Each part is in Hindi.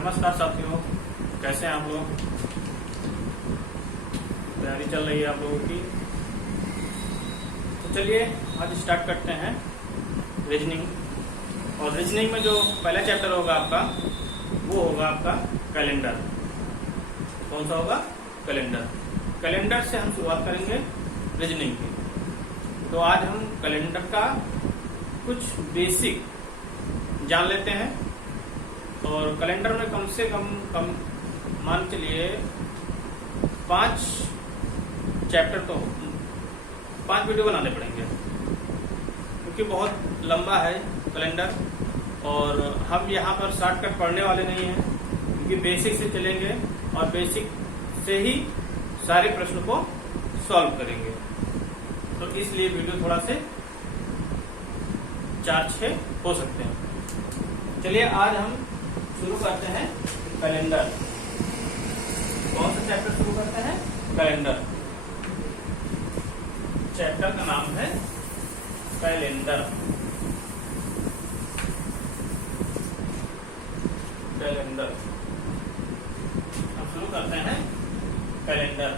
नमस्कार साथियों, कैसे हैं आप लोग। तैयारी चल रही है आप लोगों की। तो चलिए आज स्टार्ट करते हैं रीजनिंग। और रीजनिंग में जो पहला चैप्टर होगा आपका वो होगा आपका कैलेंडर। कौन सा होगा? कैलेंडर। कैलेंडर से हम शुरुआत करेंगे रीजनिंग की। तो आज हम कैलेंडर का कुछ बेसिक जान लेते हैं। और कैलेंडर में कम से कम मान चलिए 5 चैप्टर तो 5 वीडियो बनाने पड़ेंगे, क्योंकि बहुत लंबा है कैलेंडर। और हम यहाँ पर शॉर्टकट पढ़ने वाले नहीं हैं, क्योंकि बेसिक से चलेंगे और बेसिक से ही सारे प्रश्न को सॉल्व करेंगे। तो इसलिए वीडियो थोड़ा से 4-6 हो सकते हैं। चलिए आज हम शुरू करते हैं कैलेंडर। कौन सा चैप्टर शुरू करते हैं? कैलेंडर। चैप्टर का नाम है कैलेंडर। कैलेंडर हम शुरू करते हैं कैलेंडर।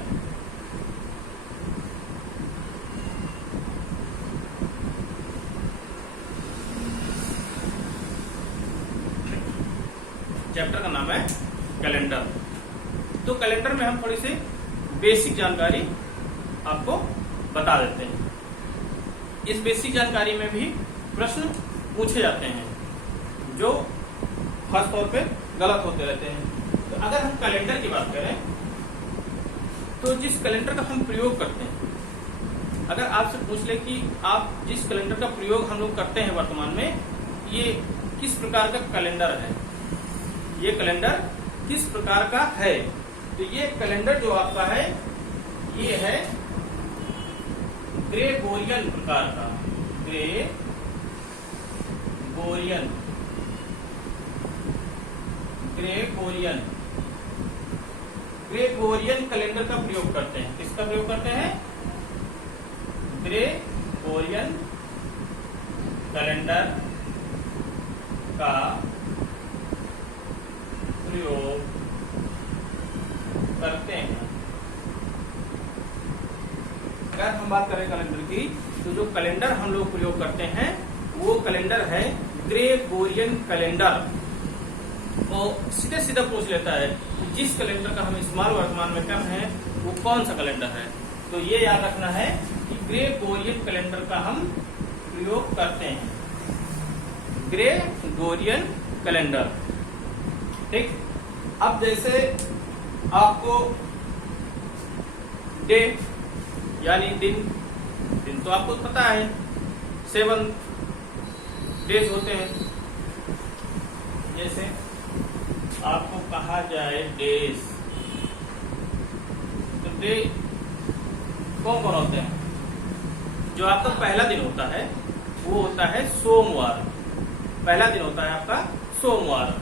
चैप्टर का नाम है कैलेंडर। तो कैलेंडर में हम थोड़ी सी बेसिक जानकारी आपको बता देते हैं। इस बेसिक जानकारी में भी प्रश्न पूछे जाते हैं जो खास तौर पे गलत होते रहते हैं। तो अगर हम कैलेंडर की बात करें तो जिस कैलेंडर का हम प्रयोग करते हैं, अगर आपसे पूछ ले कि आप जिस कैलेंडर का प्रयोग हम लोग करते हैं वर्तमान में, ये किस प्रकार का कैलेंडर है, ये कैलेंडर किस प्रकार का है, तो ये कैलेंडर जो आपका है ये है ग्रेगोरियन प्रकार का। ग्रेगोरियन कैलेंडर का प्रयोग करते हैं। किसका प्रयोग करते हैं? ग्रेगोरियन कैलेंडर का प्रयोग करते हैं। अगर हम बात करें कैलेंडर की, तो जो कैलेंडर हम लोग प्रयोग करते हैं वो कैलेंडर है ग्रेगोरियन कैलेंडर। और सीधे सीधा पूछ लेता है कि जिस कैलेंडर का हम इस्तेमाल वर्तमान में कर रहे हैं वो कौन सा कैलेंडर है। तो ये याद रखना है कि ग्रेगोरियन कैलेंडर का हम प्रयोग करते हैं। ग्रेगोरियन कैलेंडर, ठीक। अब जैसे आपको डे यानी दिन तो आपको पता है 7 डेज होते हैं। जैसे आपको कहा जाए डेज, तो डे कौन कौन होते हैं? जो आपका पहला दिन होता है वो होता है सोमवार। पहला दिन होता है आपका सोमवार,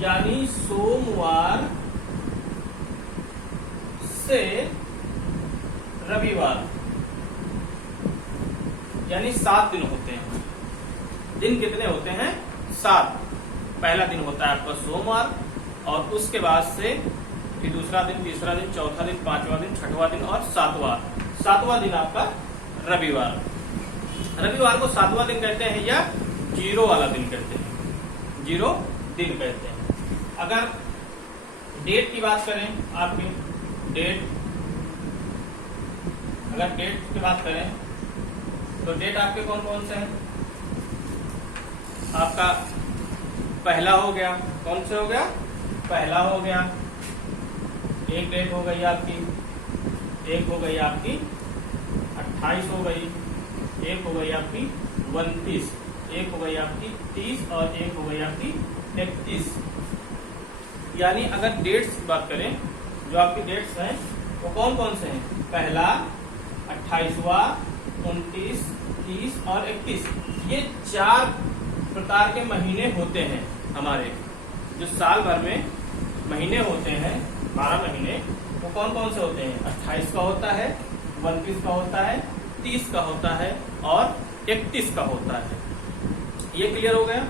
यानी सोमवार से रविवार, यानी 7 दिन होते हैं। दिन कितने होते हैं? 7। पहला दिन होता है आपका सोमवार, और उसके बाद से फिर दूसरा दिन, तीसरा दिन, चौथा दिन, 5वां दिन, 6वां दिन और 7वां दिन आपका रविवार। रविवार को 7वां दिन कहते हैं या 0 वाला दिन कहते हैं। 0 दिन कहते हैं। अगर डेट की बात करें, आपकी डेट, अगर डेट की बात करें तो डेट आपके कौन कौन से हैं? आपका पहला हो गया। कौन से हो गया? पहला हो गया। एक डेट हो गई आपकी, एक हो गई आपकी 28 हो गई, एक हो गई आपकी 29, एक हो गई आपकी 30 और एक हो गई आपकी 31। यानी अगर डेट्स की बात करें, जो आपकी डेट्स हैं वो कौन कौन से हैं? पहला, 28वां, 29, 30 और 31। ये 4 प्रकार के महीने होते हैं हमारे। जो साल भर में महीने होते हैं, 12 महीने, वो कौन कौन से होते हैं? 28 का होता है, 29 का होता है, 30 का होता है और 31 का होता है। ये क्लियर हो गया?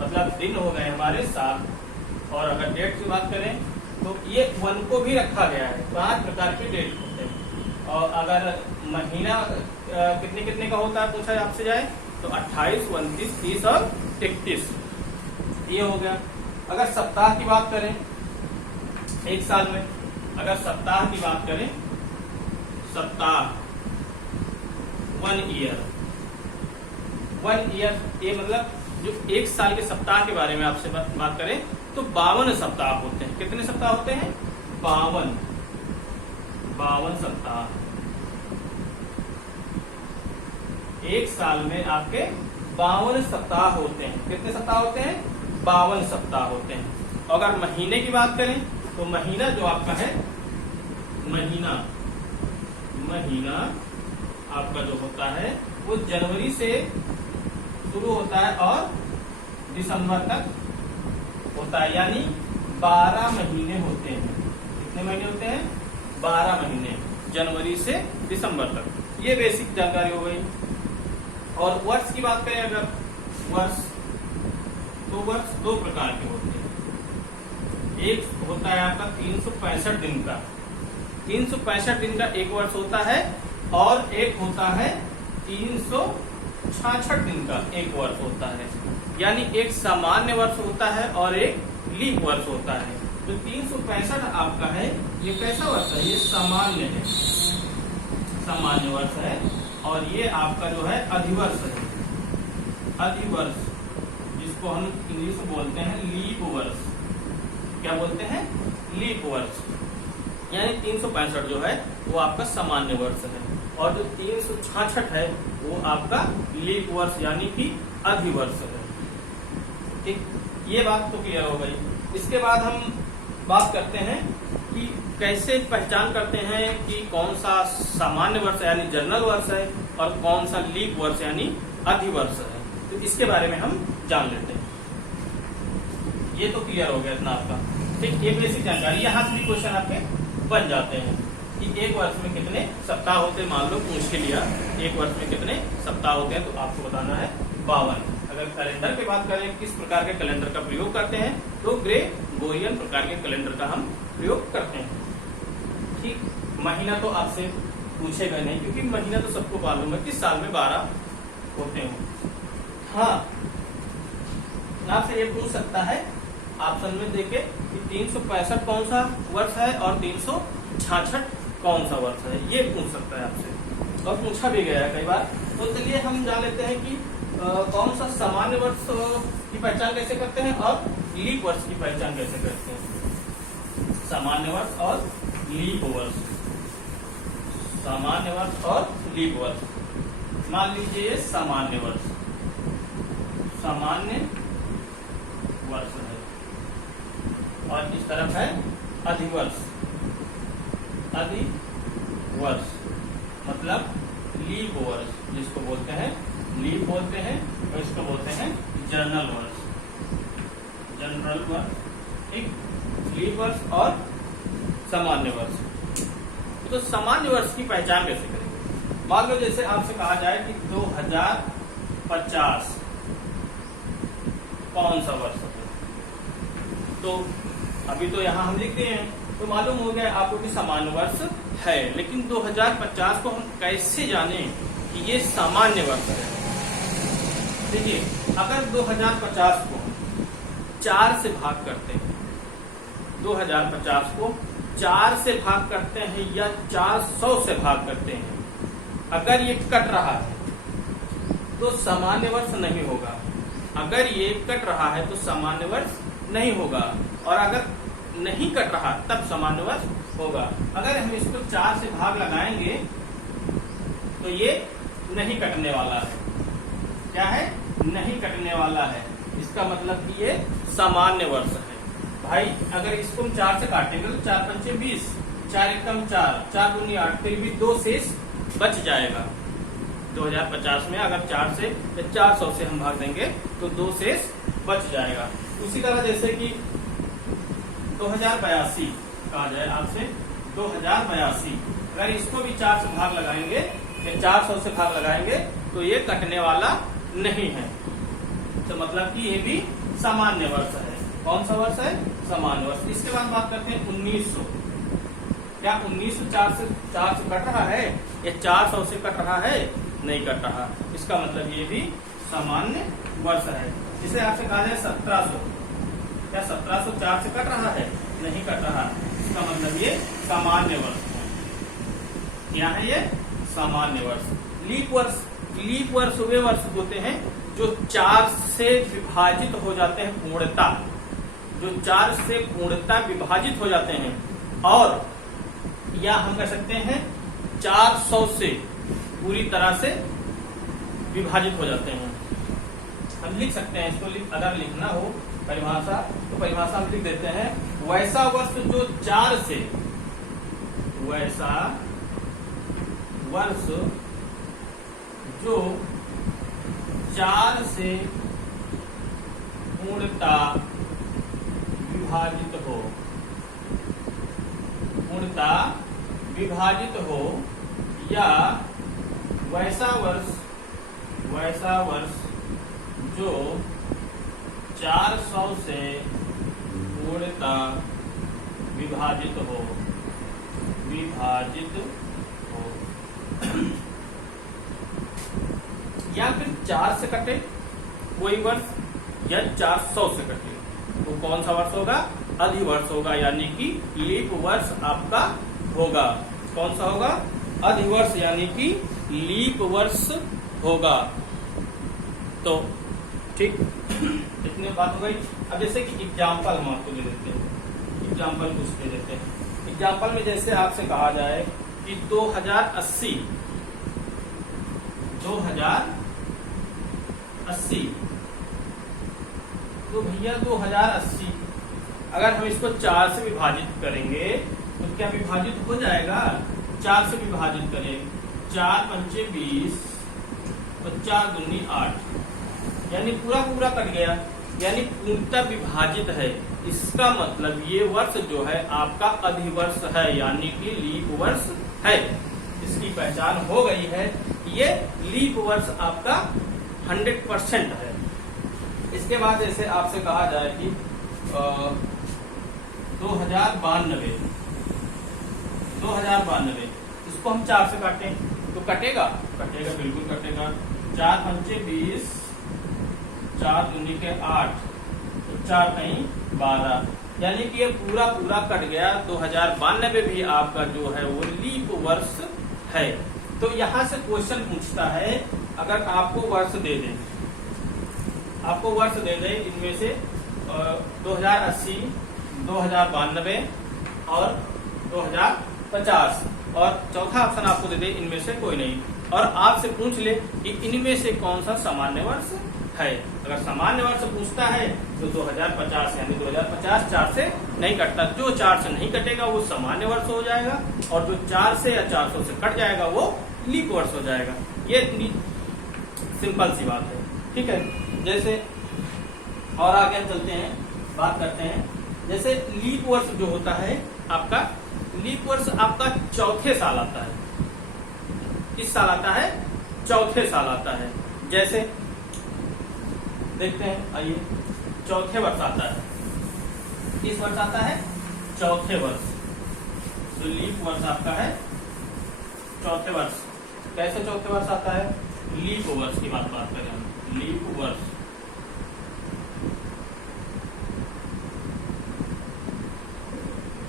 मतलब दिन हो गए हमारे 7। और अगर डेट की बात करें तो ये 1 को भी रखा गया है। 5 प्रकार के डेट होते हैं। और अगर महीना कितने कितने का होता है पूछा आपसे जाए तो 28, 29, 30 और 31 ये हो गया। अगर सप्ताह की बात करें एक साल में, अगर सप्ताह की बात करें, सप्ताह 1 ईयर, 1 ईयर ये मतलब जो एक साल के सप्ताह के बारे में आपसे बात करें तो 52 सप्ताह होते हैं। कितने सप्ताह होते हैं? 52 सप्ताह। एक साल में आपके 52 सप्ताह होते हैं। कितने सप्ताह होते हैं? 52 सप्ताह होते हैं। अगर महीने की बात करें तो महीना जो आपका है, महीना आपका जो होता है वो जनवरी से शुरू होता है और दिसंबर तक होता है, यानी 12 महीने होते हैं। कितने महीने होते हैं? 12 महीने, जनवरी से दिसंबर तक। ये बेसिक जानकारी हो गई। और वर्ष की बात करें अगर, वर्ष तो वर्ष 2 प्रकार के होते हैं। एक होता है आपका 365 दिन का, 365 दिन का एक वर्ष होता है, और एक होता है 366 दिन का एक वर्ष होता है। यानी एक सामान्य वर्ष होता है और एक लीप वर्ष होता है। जो 365 आपका है ये कैसा वर्ष है? ये सामान्य है, सामान्य वर्ष है। और ये आपका जो है अधिवर्ष है, अधिवर्ष, जिसको हम इंग्लिश में बोलते हैं लीप वर्ष। क्या बोलते हैं? लीप वर्ष। यानी 365 जो है वो आपका सामान्य वर्ष है, और जो 366 है वो आपका लीप वर्ष यानी कि अधिवर्ष है। ठीक, ये बात तो क्लियर हो गई। इसके बाद हम बात करते हैं कि कैसे पहचान करते हैं कि कौन सा सामान्य वर्ष यानी जनरल वर्ष है और कौन सा लीप वर्ष यानी अधिवर्ष है। तो इसके बारे में हम जान लेते हैं। ये तो क्लियर हो गया इतना आपका। ठीक, ये बेसिक जानकारी। यहाँ से भी क्वेश्चन आपके बन जाते हैं कि एक वर्ष में कितने सप्ताह होते हैं। मान लो पूछ के लिया एक वर्ष में कितने सप्ताह होते हैं, तो आपको बताना है 52। अगर कैलेंडर की बात करें, किस प्रकार के कैलेंडर का प्रयोग करते हैं, तो ग्रेगोरियन प्रकार के कैलेंडर का हम प्रयोग करते हैं। ठीक, महीना तो आपसे पूछेगा नहीं, क्योंकि महीना तो सबको मालूम है कि साल में 12 होते हैं। हाँ, आपसे ये पूछ सकता है ऑप्शन में देखे कि 365 कौन सा वर्ष है और 366 कौन सा वर्ष है, ये पूछ सकता है आपसे, और पूछा भी गया है कई बार। तो चलिए हम जान लेते हैं कि कौन सा सामान्य वर्ष की पहचान कैसे करते हैं और लीप वर्ष की पहचान कैसे करते हैं। सामान्य वर्ष और लीप वर्ष, सामान्य वर्ष और लीप वर्ष। मान लीजिए ये सामान्य वर्ष, सामान्य वर्ष है, और इस तरफ है अधिवर्ष, अधिवर्ष मतलब लीप वर्ष, जिसको बोलते हैं लीप बोलते हैं, और इसको बोलते हैं जनरल वर्ष, जनरल वर्ष। ठीक, लीप वर्ष और सामान्य वर्ष। तो सामान्य वर्ष की पहचान कैसे करेंगे? मान लो जैसे आपसे कहा जाए कि 2050 कौन सा वर्ष है, तो अभी तो यहाँ हम लिख दिए हैं, तो मालूम हो गया आपको कि सामान्य वर्ष है। लेकिन 2050 को हम कैसे जाने कि ये सामान्य वर्ष है? देखिए, अगर 2050 को 4 से भाग करते हैं, 2050 को 4 से भाग करते हैं या 400 से भाग करते हैं, अगर ये कट रहा है तो सामान्य वर्ष नहीं होगा। अगर ये कट रहा है तो सामान्य वर्ष नहीं होगा, और अगर नहीं कट रहा तब सामान्य वर्ष होगा। अगर हम इसको 4 से भाग लगाएंगे तो ये नहीं कटने वाला है। क्या है? नहीं कटने वाला है। इसका मतलब कि ये सामान्य वर्ष है। भाई अगर इसको हम 4 से काटेंगे तो 4 पंचे 20, 4 एकम 4, 4 दूनी 8, फिर भी 2 शेष बच जाएगा। 2050 में अगर 4 से या 400 से हम भाग देंगे तो 2 शेष बच जाएगा। उसी तरह जैसे कि 2082 कहा जाए आपसे, 2082 अगर इसको भी 4 से भाग लगाएंगे या 400 से भाग लगाएंगे तो ये कटने वाला नहीं है। तो मतलब कि ये भी सामान्य वर्ष है। कौन सा वर्ष है? सामान्य वर्ष। इसके बाद बात करते हैं 1900। क्या 1900 4 से कट रहा है या 400 से कट रहा है? नहीं कट रहा। इसका मतलब ये भी सामान्य वर्ष है। जिसे आपसे कहा जाए 1700, क्या 1700 4 से कट रहा है? नहीं कट रहा। इसका मतलब ये सामान्य वर्ष है। क्या है ये? सामान्य वर्ष। लीप वर्ष, लीप वर्ष वे वर्ष होते हैं जो 4 से विभाजित हो जाते हैं पूर्णता, जो 4 से पूर्णता विभाजित हो जाते हैं, और या हम कह सकते हैं 400 से पूरी तरह से विभाजित हो जाते हैं। हम लिख सकते हैं इसको, अगर लिखना हो परिभाषा तो परिभाषा हम लिख देते हैं, वैसा वर्ष जो 4 से, वैसा वर्ष जो 4 से पूर्णता विभाजित हो, पूर्णता विभाजित हो, या वैसा वर्ष जो 400 से पूर्णता विभाजित हो, या फिर 4 से कटे कोई वर्ष, या 400 से कटे, तो कौन सा वर्ष होगा? अधिवर्ष होगा, यानी कि लीप वर्ष आपका होगा। कौन सा होगा? अधिवर्ष, यानी कि लीप वर्ष होगा। तो ठीक, इतनी बात हो गई। अब जैसे कि एग्जाम्पल हम आपको दे देते हैं, एग्जाम्पल कुछ दे देते हैं। एग्जाम्पल में जैसे आपसे कहा जाए कि 2080, तो भैया 2080 अगर हम इसको 4 से विभाजित करेंगे तो क्या विभाजित हो जाएगा? 4 से विभाजित करें, 4 पंचे 20 और 4 दूनी 8, यानी पूरा पूरा कट गया, यानी पूर्णतः विभाजित है। इसका मतलब ये वर्ष जो है आपका अधिवर्ष है, यानी कि लीप वर्ष है। इसकी पहचान हो गई है, ये लीप वर्ष आपका 100% है। इसके बाद जैसे आपसे कहा जाए कि 2092, इसको हम 4 से काटें तो कटेगा? कटेगा, बिल्कुल कटेगा। 4 पंचे 20, 4 दूनी के 8, तो 4 कहीं 12, यानी कि ये पूरा पूरा कट गया। 2092 भी आपका जो है वो लीप वर्ष है। तो यहां से क्वेश्चन पूछता है, अगर आपको वर्ष दे दे, इनमें से 2080, 2092 और 2050, और चौथा ऑप्शन आपको दे दे इनमें से कोई नहीं, और आपसे पूछ ले कि इनमें से कौन सा सामान्य वर्ष है। अगर सामान्य वर्ष पूछता है तो 2050, यानी 2050 4 से नहीं कटता। जो 4 से नहीं कटेगा वो सामान्य वर्ष हो जाएगा, और जो 4 से या 400 से कट जाएगा वो लीप वर्ष हो जाएगा। ये इतनी सिंपल सी बात है, ठीक है। जैसे और आगे चलते हैं, बात करते हैं। जैसे लीप वर्ष जो होता है आपका, लीप वर्ष आपका चौथे साल आता है। किस साल आता है? चौथे साल आता है। जैसे देखते हैं, आइए, चौथे वर्ष आता है। किस वर्ष आता है? चौथे वर्ष। तो लीप वर्ष आपका है चौथे वर्ष। कैसे चौथे वर्ष आता है? लीप वर्ष की बात करें हम, लीप वर्ष।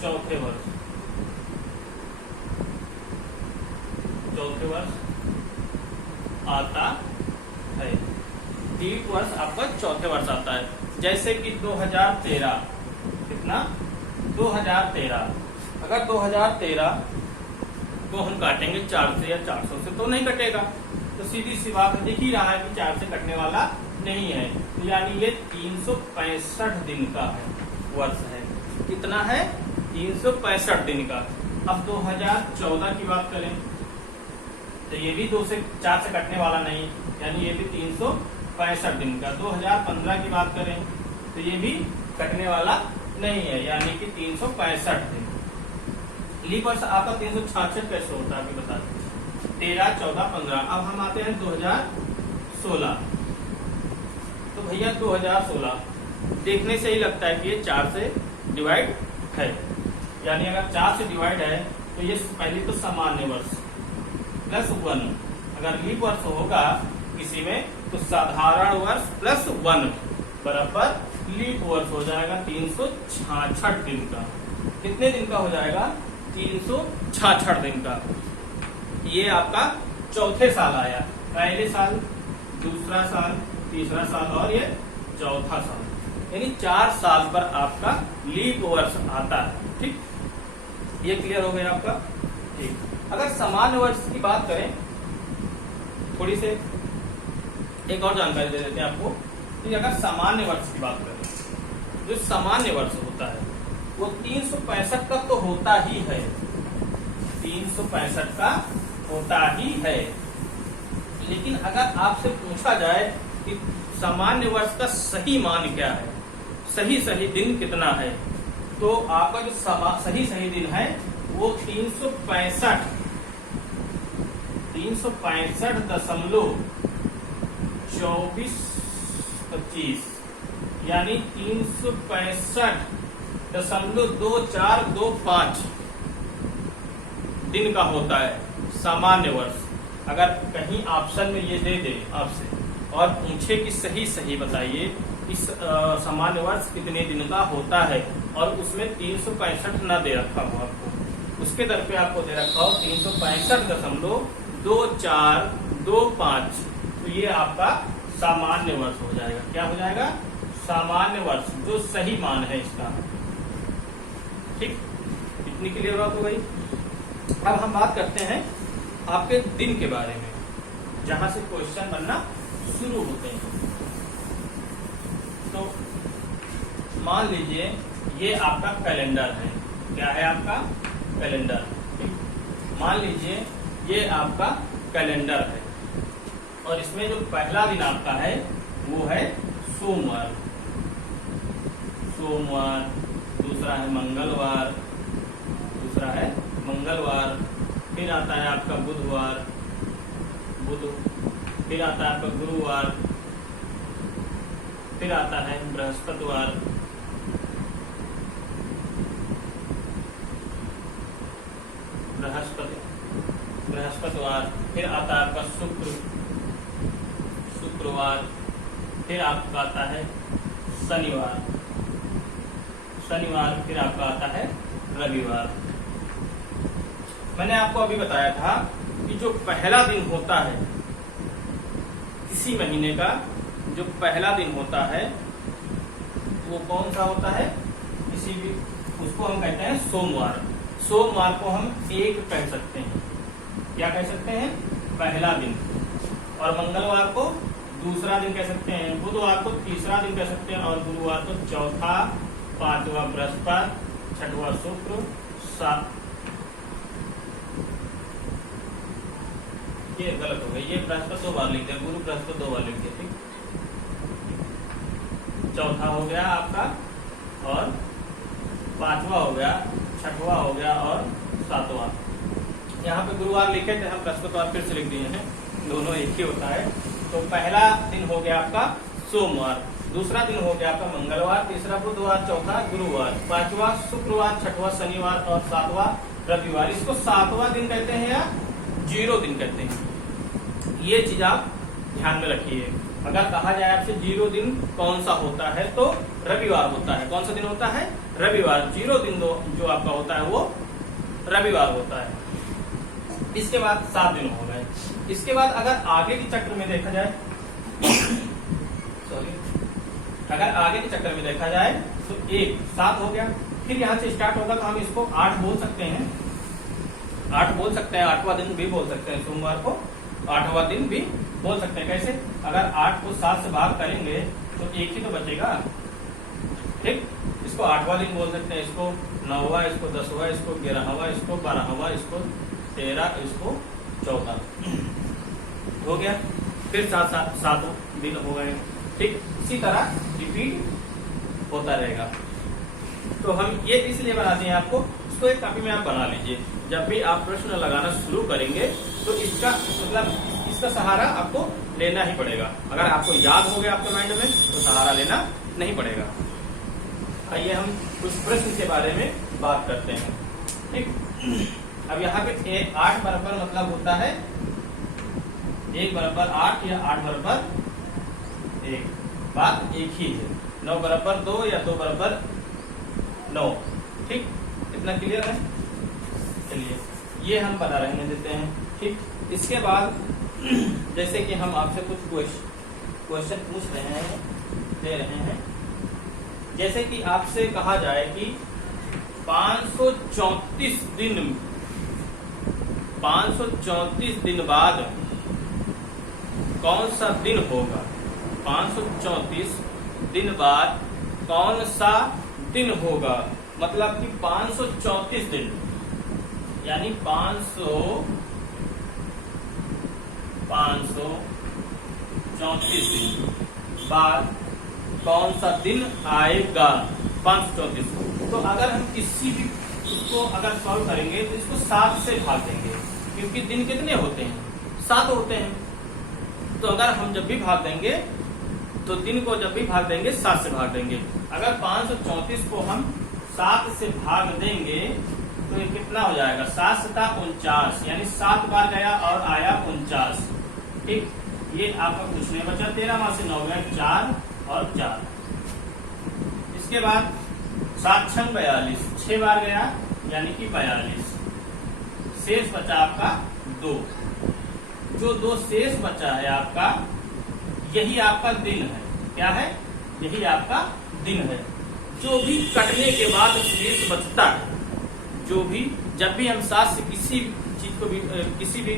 चौथे वर्ष आता है। लीप वर्ष आपका चौथे वर्ष आता है। जैसे कि 2013, कितना? 2013। अगर 2013 को हम काटेंगे 4 से या 400 से तो नहीं कटेगा, तो सीधी सी बात दिख ही रहा है कि 4 से कटने वाला नहीं है। तो यानी ये 365 दिन का वर्ष है। कितना है? 365 दिन का। अब 2014 की बात करें तो ये भी 2 से 4 से कटने वाला नहीं, यानी ये भी 365 दिन का। 2015 की बात करें तो ये भी कटने वाला नहीं है, यानी कि 365 दिन। लीप वर्ष आपका 366 कैसे होता है अभी बता दें। 13, 14, 15। अब हम आते हैं 2016। तो भैया 2016 देखने से ही लगता है कि ये 4 से डिवाइड है, यानी अगर 4 से डिवाइड है तो ये पहले तो सामान्य वर्ष प्लस 1, अगर लीप वर्ष होगा किसी में तो साधारण वर्ष प्लस 1 बराबर लीप वर्ष हो जाएगा 366 दिन का। कितने दिन का हो जाएगा? 366 दिन का। ये आपका चौथे साल आया, पहले साल, दूसरा साल, तीसरा साल और ये चौथा साल, यानी 4 साल पर आपका लीप वर्ष आता है। ठीक, ये क्लियर हो गया आपका? ठीक। अगर सामान्य वर्ष की बात करें, थोड़ी से एक और जानकारी दे देते हैं आपको कि अगर सामान्य वर्ष की बात करें, जो सामान्य वर्ष होता है वो 365 का तो होता ही है, 365 का होता ही है। लेकिन अगर आपसे पूछा जाए कि सामान्य वर्ष का सही मान क्या है, सही दिन कितना है, तो आपका जो सही दिन है वो 365.2425 यानी 365.2425 दिन का होता है सामान्य वर्ष। अगर कहीं ऑप्शन में ये दे दे आपसे और पूछे कि सही बताइए इस सामान्य वर्ष कितने दिन का होता है और उसमें 365 ना दे रखा हो आपको, उसके दर पे आपको दे रखा हो 365.2425, तो ये आपका सामान्य वर्ष हो जाएगा। क्या हो जाएगा? सामान्य वर्ष, जो सही मान है इसका। ठीक, इतनी क्लियर बात हो गई। अब हम बात करते हैं आपके दिन के बारे में, जहां से क्वेश्चन बनना शुरू होते हैं। तो मान लीजिए ये आपका कैलेंडर है। क्या है आपका? कैलेंडर। मान लीजिए ये आपका कैलेंडर है और इसमें जो पहला दिन आपका है वो है सोमवार, दूसरा है मंगलवार, फिर आता है आपका बुधवार, फिर आता है आपका गुरुवार, फिर आता है बृहस्पतिवार, फिर आता है आपका शुक्रवार, फिर आपका आता है शनिवार, फिर आपका आता है रविवार। मैंने आपको अभी बताया था कि जो पहला दिन होता है किसी महीने का, जो पहला दिन होता है वो कौन सा होता है? किसी भी, उसको हम कहते हैं सोमवार। सोमवार को हम 1 कह सकते हैं। क्या कह सकते हैं? पहला दिन। और मंगलवार को दूसरा दिन कह सकते हैं, बुधवार को तीसरा दिन कह सकते हैं, और गुरुवार को चौथा, 5वां बृहस्पति, 6वां शुक्र, 7। ये गलत हो गई, ये बृहस्पति 2 बार लिख दिया, गुरु बृहस्पति 2 बार लिख दिया। ठीक, चौथा हो गया आपका, और 5वां हो गया, 6वां हो गया, और 7वां। यहाँ पे गुरुवार लिखे थे हम, बृहस्पतिवार फिर से लिख दिए हैं, दोनों एक ही होता है। तो पहला दिन हो गया आपका सोमवार, दूसरा दिन हो गया आपका मंगलवार, तीसरा बुधवार, चौथा गुरुवार, 5वां शुक्रवार, 6वां शनिवार, और 7वां रविवार। इसको 7वां दिन कहते हैं या 0 दिन कहते हैं। ये चीज आप ध्यान में रखिए। अगर कहा जाए आपसे 0 दिन कौन सा होता है तो रविवार होता है। कौन सा दिन होता है? रविवार। 0 दिन जो आपका होता है वो रविवार होता है। इसके बाद 7 दिन हो गए। इसके बाद अगर आगे के चक्र में देखा जाए तो 7 हो गया, फिर यहाँ से स्टार्ट होगा तो हम इसको 8 बोल सकते हैं। 8वां दिन भी बोल सकते हैं। सोमवार को 8वां दिन भी बोल सकते हैं। कैसे? अगर 8 को 7 से भाग करेंगे तो 1 ही तो बचेगा। ठीक, इसको 8वां दिन बोल सकते हैं, इसको 9वां, इसको 10वां, इसको 11वां, इसको 12वां, इसको 13, इसको 14 हो गया। फिर 7 दिन हो गए। ठीक, इसी तरह रिपीट होता रहेगा। तो हम ये इसलिए बनाते हैं आपको, इसको एक कॉपी में आप बना लीजिए। जब भी आप प्रश्न लगाना शुरू करेंगे तो इसका मतलब इसका सहारा आपको लेना ही पड़ेगा। अगर आपको याद हो गया आपके माइंड में तो सहारा लेना नहीं पड़ेगा। आइए हम कुछ प्रश्न के बारे में बात करते हैं। ठीक, अब यहाँ पे 8 बराबर मतलब होता है 1 बराबर 8 या 8 बराबर 1, बात एक ही है। 9 बराबर 2 या 2 बराबर 9। ठीक, इतना क्लियर है। चलिए ये हम बना रहने देते हैं। ठीक, इसके बाद जैसे कि हम आपसे कुछ क्वेश्चन पूछ रहे हैं, दे रहे हैं। जैसे कि आपसे कहा जाए कि 534 दिन बाद कौन सा दिन होगा। 534 दिन बाद कौन सा दिन होगा, मतलब कि 534 दिन यानी 534 दिन बाद कौन सा दिन आएगा 534। तो अगर हम किसी भी उसको अगर सॉल्व करेंगे तो इसको 7 से भाग देंगे, क्योंकि दिन कितने होते हैं, 7 होते हैं। तो अगर हम जब भी भाग देंगे तो दिन को जब भी भाग देंगे 7 से भाग देंगे। अगर 534 को हम 7 से भाग देंगे तो ये कितना हो जाएगा, 7 सता 49, यानी 7 बार गया और आया 49। ठीक, ये आपका कुछ नहीं बचा। 13 माह से 9 गया 4 और 4। इसके बाद 7 छंग 42, 6 बार गया यानी कि 42। शेष बचा आपका 2। जो 2 शेष बचा है आपका, यही आपका दिन है। क्या है, यही आपका दिन है। जो भी कटने के बाद शेष बचता है, जो भी जब भी हम 7 से किसी चीज को भी किसी भी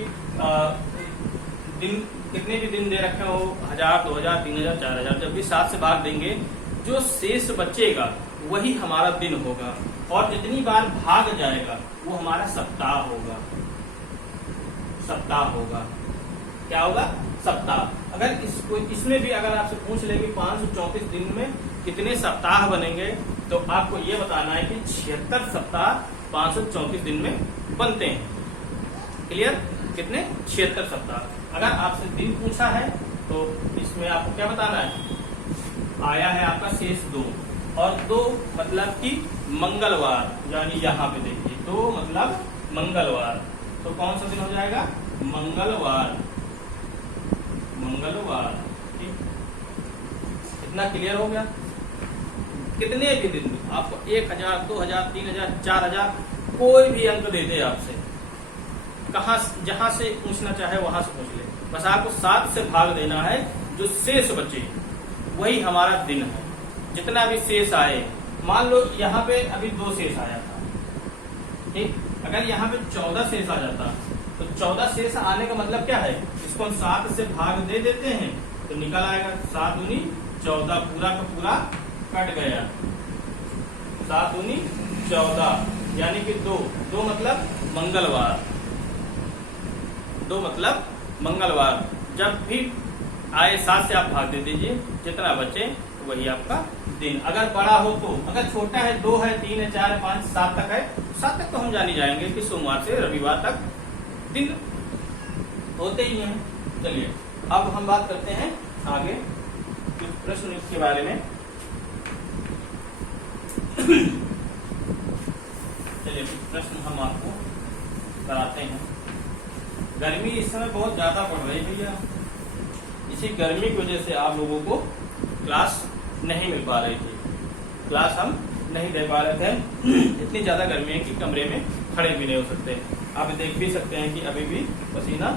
दिन, कितने भी दिन दे रखे हो, 1000, 2000, 3000, 4000, जब भी 7 से भाग देंगे जो शेष बचेगा वही हमारा दिन होगा। और जितनी बार भाग जाएगा वो हमारा सप्ताह होगा। सप्ताह होगा, क्या होगा, सप्ताह। अगर इसमें भी अगर आपसे पूछ ले कि 534 दिन में कितने सप्ताह बनेंगे, तो आपको ये बताना है कि 76 सप्ताह 534 दिन में बनते हैं। क्लियर, कितने, 76 सप्ताह। अगर आपसे दिन पूछा है तो इसमें आपको क्या बताना है, आया है आपका शेष 2, और 2 मतलब कि मंगलवार, यानी यहाँ पे देखिए 2 मतलब मंगलवार। तो कौन सा दिन हो जाएगा, मंगलवार। मंगलवार। ठीक, इतना क्लियर हो गया। कितने भी दिन आपको 1000, 2000, 3000, 4000 कोई भी अंक दे दे आपसे, कहा जहां से पूछना चाहे वहां से पूछ ले, बस आपको 7 से भाग देना है। जो शेष बचे वही हमारा दिन है। जितना भी शेष आए, मान लो यहाँ पे अभी 2 शेष आया था। ठीक, अगर यहाँ पे 14 शेष आ जाता तो 14 शेष आने का मतलब क्या है, इसको हम 7 से भाग दे देते हैं तो निकल आएगा 7 दूनी 14, पूरा का पूरा कट गया। 7 दूनी 14 यानी कि 2 मतलब मंगलवार। 2 मतलब मंगलवार। जब भी आए 7 से आप भाग दे दीजिए, जितना बचे वही आपका दिन। अगर बड़ा हो तो, अगर छोटा है 2 है, 3 है, 4 है, 5, 7 तक है, 7 तक तो हम जान ही जाएंगे कि सोमवार से रविवार तक दिन होते ही हैं। चलिए अब हम बात करते हैं आगे कुछ प्रश्न इसके बारे में। चलिए कुछ प्रश्न हम आपको कराते हैं। गर्मी इस समय बहुत ज्यादा पड़ रही है भैया, इसी गर्मी की वजह से आप लोगों को क्लास नहीं मिल पा रही थी, क्लास हम नहीं दे पा रहे थे। इतनी ज्यादा गर्मी है कि कमरे में खड़े भी नहीं हो सकते। आप देख भी सकते हैं कि अभी भी पसीना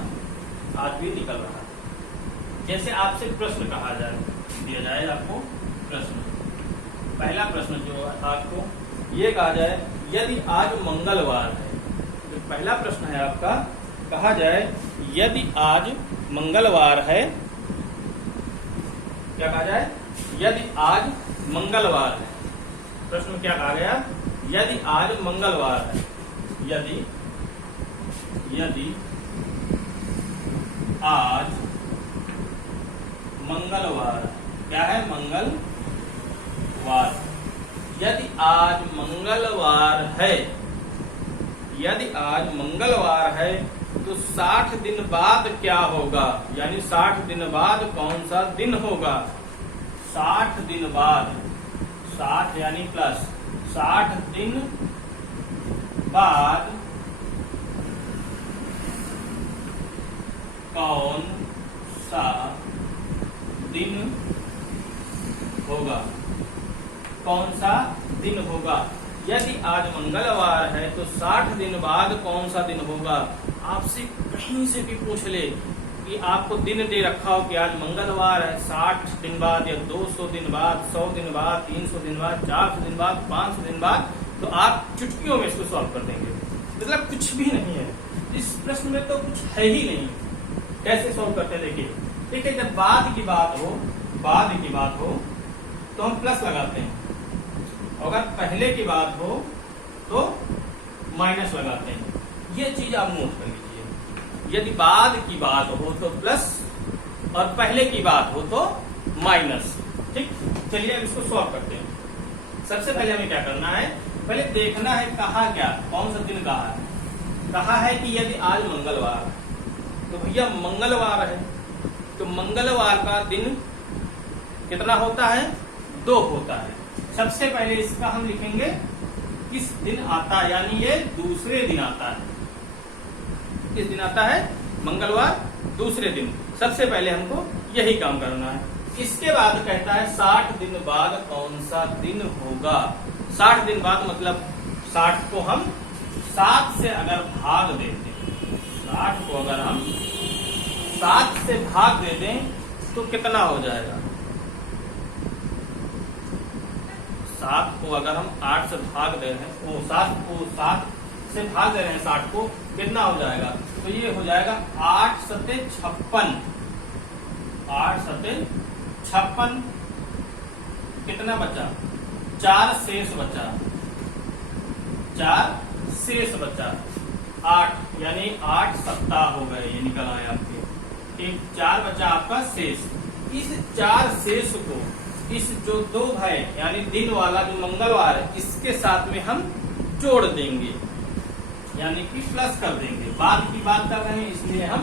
आज भी निकल रहा है। जैसे आपसे प्रश्न कहा जाए, दिया जाए आपको प्रश्न, पहला प्रश्न जो आपको ये कहा जाए, यदि आज मंगलवार है, तो पहला प्रश्न है आपका, कहा जाए यदि आज मंगलवार है, क्या कहा जाए, यदि आज मंगलवार है। प्रश्न क्या कहा गया, यदि आज मंगलवार है, यदि आज मंगलवार, क्या है, मंगलवार। यदि आज मंगलवार है, यदि आज मंगलवार है तो 60 दिन बाद क्या होगा, यानी 60 दिन बाद कौन सा दिन होगा। 60 दिन बाद, 60 यानी प्लस 60 दिन बाद कौन सा दिन होगा, कौन सा दिन होगा। यदि आज मंगलवार है तो 60 दिन बाद कौन सा दिन होगा। आपसे कहीं से भी पूछ ले कि आपको दिन दे रखा हो कि आज मंगलवार है, 60 दिन बाद या 200 दिन बाद, 100 दिन बाद, 300 दिन बाद, 400 दिन बाद, 500 दिन बाद, तो आप चुटकियों में इसको सॉल्व कर देंगे। मतलब कुछ भी नहीं है इस प्रश्न में, तो कुछ है ही नहीं। कैसे सॉल्व करते हैं देखिए। ठीक है, जब बाद की बात हो, बाद की बात हो तो हम प्लस लगाते हैं, अगर पहले की बात हो तो माइनस लगाते हैं। ये चीज आप नोट कर लीजिए। यदि बाद की बात हो तो प्लस और पहले की बात हो तो माइनस। ठीक, चलिए अब इसको सॉल्व करते हैं। सबसे पहले हमें क्या करना है, पहले देखना है कहा क्या, कौन सा दिन कहा है। कहा है कि यदि आज मंगलवार तो भैया मंगलवार है, तो मंगलवार का दिन कितना होता है, 2 होता है। सबसे पहले इसका हम लिखेंगे किस दिन आता है, यानी ये दूसरे दिन आता है। किस दिन आता है, मंगलवार दूसरे दिन। सबसे पहले हमको यही काम करना है। इसके बाद कहता है 60 दिन बाद कौन सा दिन होगा। 60 दिन बाद मतलब 60 को हम 7 से अगर भाग देते हैं, 60 को अगर हम 7 से भाग दे दें तो कितना हो जाएगा। 7 को अगर हम 8 से भाग दे रहे हैं, वो 7 को 7 से भाग दे रहे हैं 60 को, कितना हो जाएगा, तो ये हो जाएगा 8 सते 56। 8 सते 56, कितना बचा, 4 शेष बचा, 4 शेष बचा, 8 यानी 8 सप्ताह हो गए, ये निकल आए आपके। एक 4 बचा आपका शेष। इस 4 शेष को इस जो 2 है यानी दिन वाला जो मंगलवार है इसके साथ में हम जोड़ देंगे, यानी कि प्लस कर देंगे। बाद की बात कर रहे हैं इसलिए हम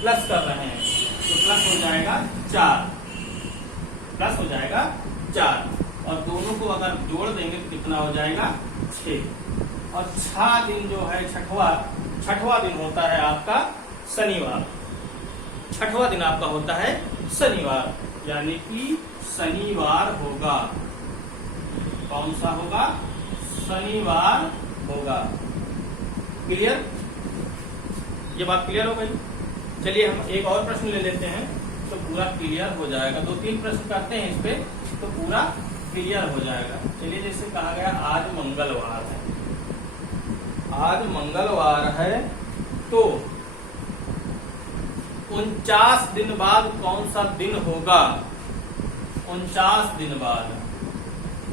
प्लस कर रहे हैं, तो प्लस हो जाएगा 4, प्लस हो जाएगा 4, और दोनों को अगर जोड़ देंगे तो कितना हो जाएगा 6। और 6 दिन जो है छठवां दिन होता है आपका शनिवार। छठवां दिन आपका होता है शनिवार, यानी कि शनिवार होगा। कौन सा होगा, शनिवार होगा। क्लियर, ये बात क्लियर हो गई। चलिए हम एक और प्रश्न ले लेते हैं तो पूरा क्लियर हो जाएगा। 2-3 प्रश्न करते हैं इस पे तो पूरा क्लियर हो जाएगा। चलिए जैसे कहा गया आज मंगलवार है, आज मंगलवार है तो 49 दिन बाद कौन सा दिन होगा। 49 दिन बाद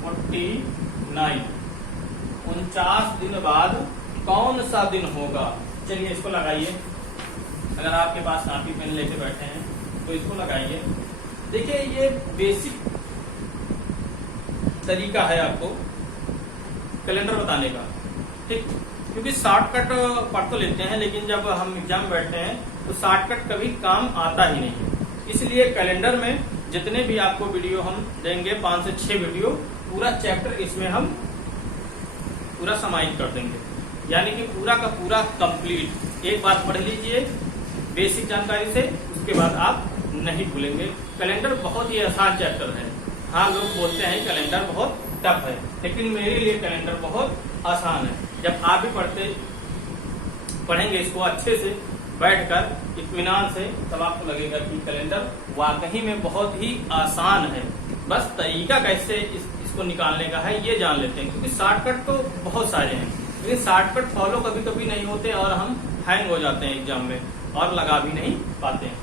49, 49 दिन बाद कौन सा दिन होगा। चलिए इसको लगाइए, अगर आपके पास कॉपी पेन लेके बैठे हैं तो इसको लगाइए। देखिए ये बेसिक तरीका है आपको कैलेंडर बताने का, ठीक, क्योंकि शॉर्टकट पढ़ तो लेते हैं लेकिन जब हम एग्जाम में बैठते हैं तो शॉर्टकट कभी काम आता ही नहीं है। इसलिए कैलेंडर में जितने भी आपको वीडियो हम देंगे 5 से 6 वीडियो, पूरा चैप्टर इसमें हम पूरा समाहित कर देंगे, यानी कि पूरा का पूरा कंप्लीट। एक बात पढ़ लीजिए बेसिक जानकारी से, उसके बाद आप नहीं भूलेंगे। कैलेंडर बहुत ही आसान चैप्टर है। हाँ, लोग बोलते हैं कैलेंडर बहुत टफ है, लेकिन मेरे लिए कैलेंडर बहुत आसान है। जब आप भी पढ़ेंगे इसको अच्छे से बैठकर इत्मीनान से, तब आपको लगेगा कि कैलेंडर वाकई में बहुत ही आसान है। बस तरीका कैसे इसको निकालने का है ये जान लेते हैं, क्योंकि शॉर्टकट तो बहुत सारे हैं लेकिन शॉर्टकट फॉलो कभी कभी नहीं होते और हम हैंग हो जाते हैं एग्जाम में और लगा भी नहीं पाते हैं।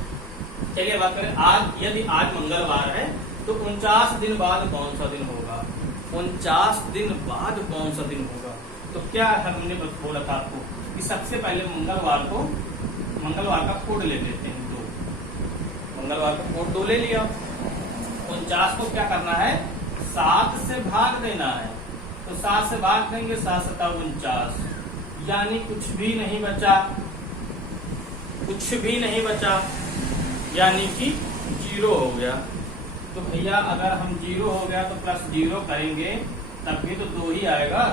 चलिए बात करें आज, यदि आज मंगलवार है तो 49 दिन बाद कौन सा दिन होगा। 49 दिन बाद कौन सा दिन होगा, तो क्या हमने बोला था आपको कि सबसे पहले मंगलवार का कोड ले लेते हैं 2। मंगलवार का कोड 2 ले लिया। 49 को क्या करना है, 7 से भाग देना है, तो 7 से भाग देंगे, 7 सता 49, यानी कुछ भी नहीं बचा, कुछ भी नहीं बचा, यानी कि 0 हो गया। तो भैया अगर हम 0 हो गया तो प्लस 0 करेंगे तब भी तो 2 ही आएगा,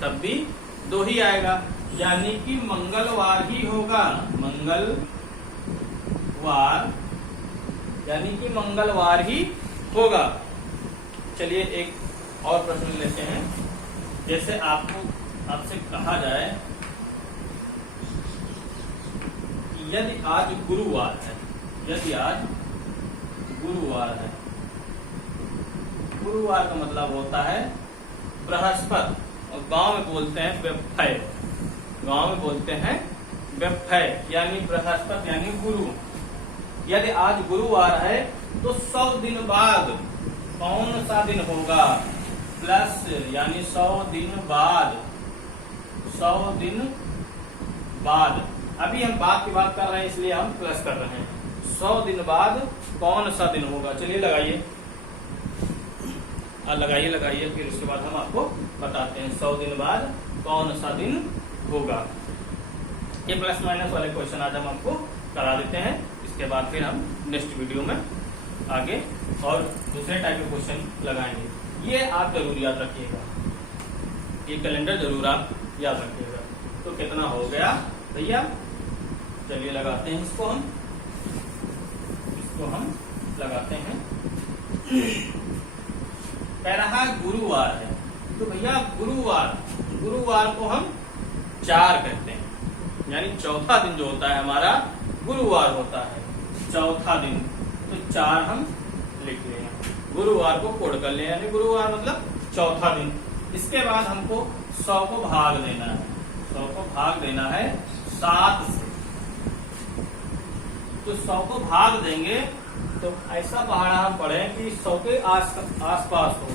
तब भी 2 ही आएगा, यानी कि मंगलवार ही होगा, मंगलवार, यानी कि मंगलवार ही होगा। चलिए एक और प्रश्न लेते हैं। जैसे आपसे कहा जाए कि यदि आज गुरुवार है, यदि आज गुरुवार है, गुरुवार का मतलब होता है बृहस्पति, और गांव में बोलते हैं व्यफय, गांव में बोलते हैं व्यफय, यानी बृहस्पति यानी गुरु। यदि आज गुरुवार है तो 100 दिन बाद कौन सा दिन होगा? प्लस, यानी 100 दिन बाद, 100 दिन बाद। अभी हम बाद की बात कर रहे हैं इसलिए हम प्लस कर रहे हैं। 100 दिन बाद कौन सा दिन होगा? चलिए लगाइए, लगाइए, फिर उसके बाद हम आपको बताते हैं 100 दिन बाद कौन सा दिन होगा। ये प्लस माइनस वाले क्वेश्चन आज हम आपको करा देते हैं, इसके बाद फिर हम नेक्स्ट वीडियो में आगे और दूसरे टाइप के क्वेश्चन लगाएंगे। ये आप जरूर याद रखिएगा, ये कैलेंडर जरूर आप याद रखिएगा। तो कितना हो गया भैया? चलिए लगाते हैं इसको हम लगाते हैं। कह रहा गुरुवार है, तो भैया गुरुवार को हम 4 कहते हैं, यानी चौथा दिन जो होता है हमारा गुरुवार होता है, चौथा दिन। तो 4 हम लिख लेंगे, गुरुवार को कोड कर लें, यानी गुरुवार मतलब चौथा दिन। इसके बाद हमको 100 को भाग देना है, 100 को भाग देना है 7 से। तो 100 को भाग देंगे तो ऐसा पहाड़ा हम पढ़े कि 100 के आसपास हो,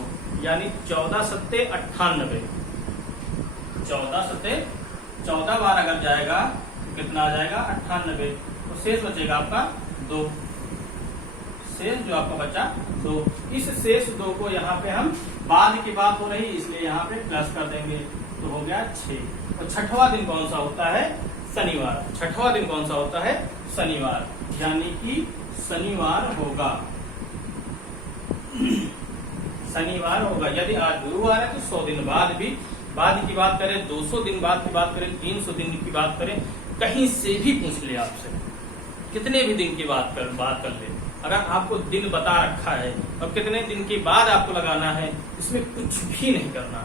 यानी 14 सत्ते 98, 14 बार अगर जाएगा तो कितना आ जाएगा? 98। तो शेष बचेगा आपका 2, शेष जो आपका बचा 2। इस शेष 2 को यहाँ पे हम, बाद की बात हो रही इसलिए यहाँ पे प्लस कर देंगे, तो हो गया 6। तो 6वां दिन कौन सा होता है? शनिवार। 6वां दिन कौन सा होता है? शनिवार, यानी कि शनिवार होगा, शनिवार होगा। यदि आज गुरुवार है तो 100 दिन बाद भी, बाद की बात करें, 200 दिन बाद की बात करें, 300 दिन की बात करें, कहीं से भी पूछ ले आपसे, कितने भी दिन की बात कर ले, अगर आपको दिन बता रखा है और कितने दिन के बाद आपको लगाना है, इसमें कुछ भी नहीं करना,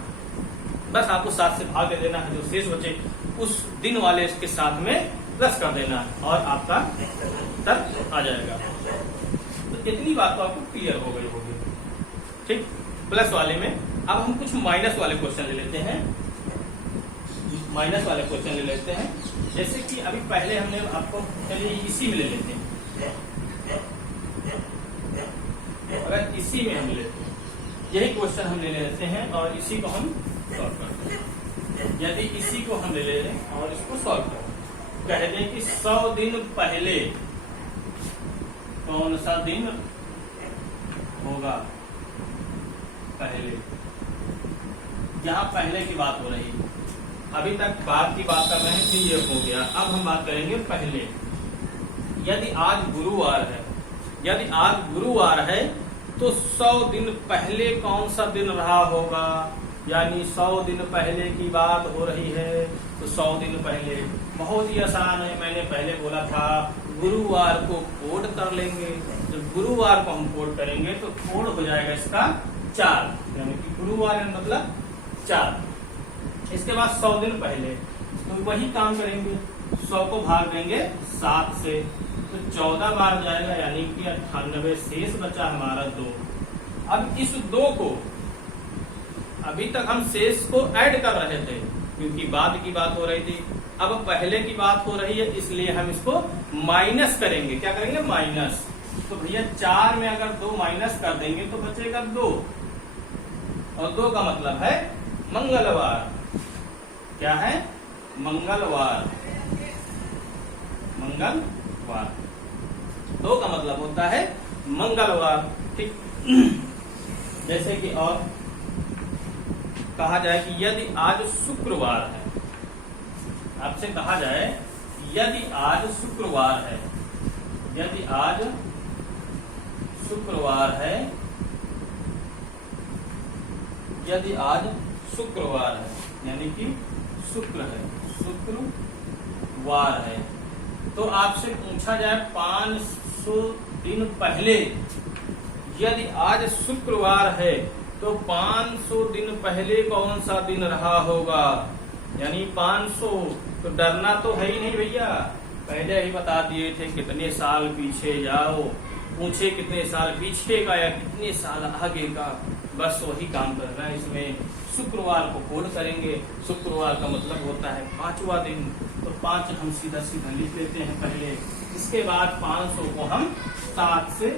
बस आपको 7 से भाग दे देना है, जो शेष बचे उस दिन वाले के साथ में प्लस कर देना है और आपका उत्तर आ जाएगा। तो इतनी बात तो आपको क्लियर हो गई होगी, ठीक। प्लस वाले में अब हम कुछ माइनस वाले क्वेश्चन ले लेते हैं, जैसे कि अभी पहले हमने आपको, चलिए इसी में ले लेते हैं, अगर इसी में हम लेते हैं, यही क्वेश्चन हम ले लेते हैं और इसी को हम सॉल्व करते हैं। यदि इसी को हम ले लें और इसको सॉल्व करें, कह दें कि 100 दिन पहले कौन सा दिन होगा? पहले, यहाँ पहले की बात हो रही है, अभी तक बाद की बात कर रहे हैं कि ये हो गया, अब हम बात करेंगे पहले। यदि आज गुरुवार है तो 100 दिन पहले कौन सा दिन रहा होगा? यानी 100 दिन पहले की बात हो रही है, तो 100 दिन पहले बहुत ही आसान है। मैंने पहले बोला था गुरुवार को कोड कर लेंगे, जब गुरुवार को हम कोड करेंगे तो कोड हो जाएगा इसका 4, यानी कि गुरुवार मतलब 4। इसके बाद 100 दिन पहले, तो वही काम करेंगे, 100 को भाग देंगे 7 से, तो 14 बार जाएगा, यानी कि 98, शेष बचा हमारा 2। अब इस 2 को, अभी तक हम शेष को ऐड कर रहे थे क्योंकि बाद की बात हो रही थी, अब पहले की बात हो रही है इसलिए हम इसको माइनस करेंगे। क्या करेंगे? माइनस। तो भैया 4 में अगर 2 माइनस कर देंगे तो बचेगा 2, और 2 का मतलब है मंगलवार। क्या है? मंगलवार। 2 का मतलब होता है मंगलवार, ठीक। जैसे कि और कहा जाए कि यदि आज शुक्रवार है, आपसे कहा जाए यदि आज शुक्रवार है, यदि आज शुक्रवार है, यदि आज शुक्रवार है, यानी कि शुक्र है, शुक्रवार है, तो आपसे पूछा जाए 500 दिन पहले, यदि आज शुक्रवार है तो 500 दिन पहले कौन सा दिन रहा होगा, यानी 500, तो डरना तो है ही नहीं भैया, पहले ही बता दिए थे कितने साल पीछे जाओ, पूछे कितने साल पीछे का या कितने साल आगे का, बस वही काम करना है। इसमें शुक्रवार को कोड करेंगे, शुक्रवार का मतलब होता है 5वां दिन, तो 5 हम सीधा सीधा लिख लेते हैं पहले, इसके बाद 500 को हम 7 से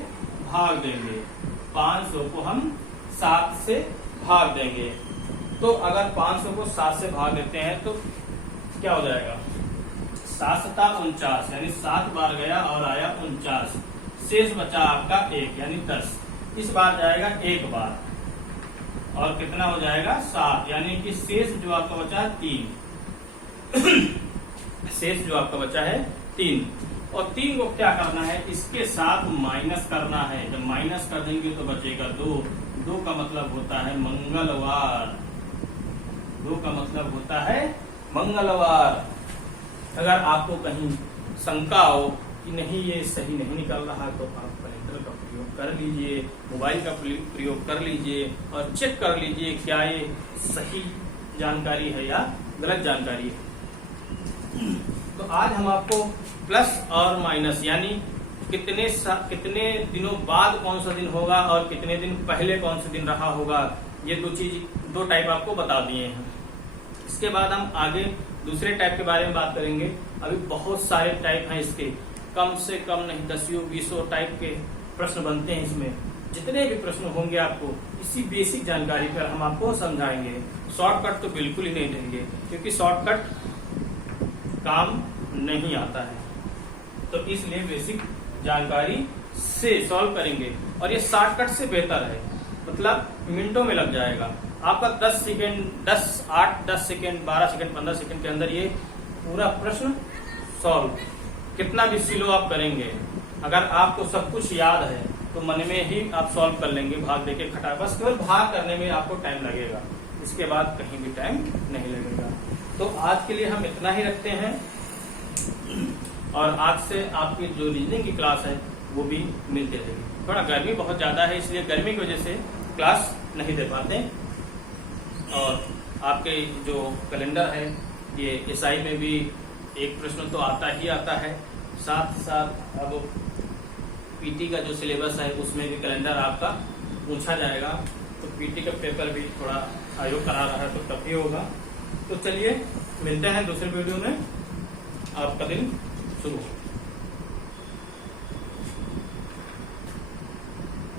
भाग देंगे, 500 को हम 7 से भाग देंगे। तो अगर 500 को 7 से भाग देते हैं तो क्या हो जाएगा, 7 7 49, यानी 7 बार गया और आया 49, शेष बचा आपका 1 यानी 10, इस बार जाएगा 1 बार और कितना हो जाएगा 7, यानी कि शेष जो आपका बचा है 3 शेष जो आपका बचा है 3, और 3 को क्या करना है, इसके साथ माइनस करना है, जब माइनस कर देंगे तो बचेगा 2, 2 का मतलब होता है मंगलवार, 2 का मतलब होता है मंगलवार। अगर आपको कहीं शंका हो कि नहीं ये सही नहीं निकल रहा, तो आप कैलेंडर का प्रयोग कर लीजिए, मोबाइल का प्रयोग कर लीजिए और चेक कर लीजिए क्या ये सही जानकारी है या गलत जानकारी है। तो आज हम आपको प्लस और माइनस, यानी कितने दिनों बाद कौन सा दिन होगा और कितने दिन पहले कौन सा दिन रहा होगा, ये दो टाइप आपको बता दिए हैं। इसके बाद हम आगे दूसरे टाइप के बारे में बात करेंगे। अभी बहुत सारे टाइप हैं इसके, कम से कम नहीं 10-20 टाइप के प्रश्न बनते हैं इसमें। जितने भी प्रश्न होंगे आपको इसी बेसिक जानकारी पर हम आपको समझाएंगे। शॉर्टकट तो बिल्कुल ही नहीं देंगे, क्योंकि शॉर्टकट काम नहीं आता है, तो इसलिए बेसिक जानकारी से सॉल्व करेंगे। और ये शॉर्टकट से बेहतर है, मतलब मिनटों में लग जाएगा आपका, 10 सेकेंड 10 सेकेंड 12 सेकेंड 15 सेकेंड के अंदर ये पूरा प्रश्न सॉल्व। कितना भी स्लो आप करेंगे, अगर आपको सब कुछ याद है तो मन में ही आप सॉल्व कर लेंगे, भाग देके खटा, बस केवल भाग करने में आपको टाइम लगेगा, इसके बाद कहीं भी टाइम नहीं लगेगा। तो आज के लिए हम इतना ही रखते हैं, और आज से आपकी जो रीजनिंग की क्लास है वो भी मिलती रहेगी। थोड़ा गर्मी बहुत ज्यादा है, इसलिए गर्मी की वजह से क्लास नहीं दे पाते, और आपके जो कैलेंडर है ये एसआई में भी एक प्रश्न तो आता ही आता है, साथ साथ अब पीटी का जो सिलेबस है उसमें भी कैलेंडर आपका पूछा जाएगा, तो पीटी का पेपर भी थोड़ा आयोग करा रहा है तो तब भी होगा। तो चलिए मिलते हैं दूसरे वीडियो में, आपका दिन शुभ हो।